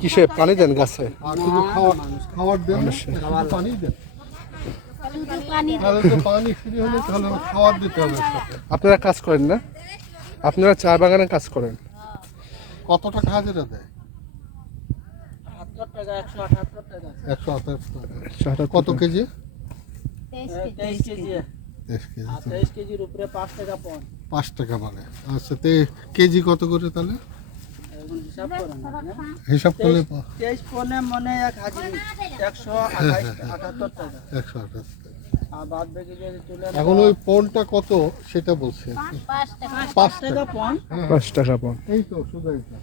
কিসে? পানি দেন গাছে? খাওয়ার দেন পানি দেন তাহলে ফ্রি হলে তাহলে খাওয়ার দিতে হবে আপনারা কাজ করেন না? আপনারা চা বাগানে কাজ করেন? কত টাকা হাজিরা দেয়? একশো আটাত্তর টাকা। কত কেজি? তেইশ কেজি। তেইশ কেজির উপরে পাঁচ টাকা পাঁচ টাকা মানে। আচ্ছা তে কেজি কত করে তাহলে? হিসাব। হিসাব করলে তেইশ পনে মনে এক হাজার একশো আটাত্তর টাকা। একশো এখন ওই পনটা কত সেটা বলছে পাঁচ পাঁচ টাকা টাকা পাঁচ টাকা পান। এই তো শুধু এইটা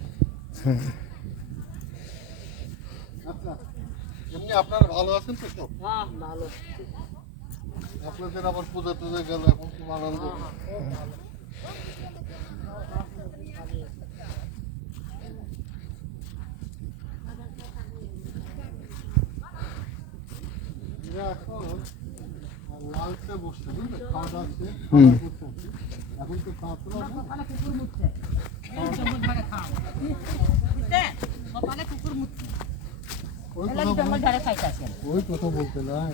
আচ্ছা এমনি আপনারা ভালো আছেন তো সব? হ্যাঁ ভালো। আপনাদের আবার পূজা টুজা গেল এখন খুব আনন্দ এখন লালচে বসছে বুঝলে খাওয়া দাওয়া শেষ, হুম। খাওয়া করছে। এখন তো কাঁচরা না? ওই কথা বলতে নাই।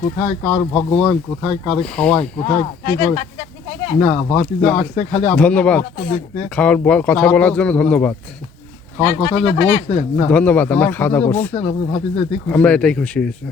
কোথায় কার ভগবান কোথায় কারে খাওয়ায় কোথায় কি করে না ভাতিজা আসছে খালি ধন্যবাদ। খাওয়ার কথা বলার জন্য ধন্যবাদ। খাওয়ার কথা যে বলছেন না। ধন্যবাদ, আমরা খাওয়া দাওয়া করছি। আমরা এটাই খুশি হয়েছে।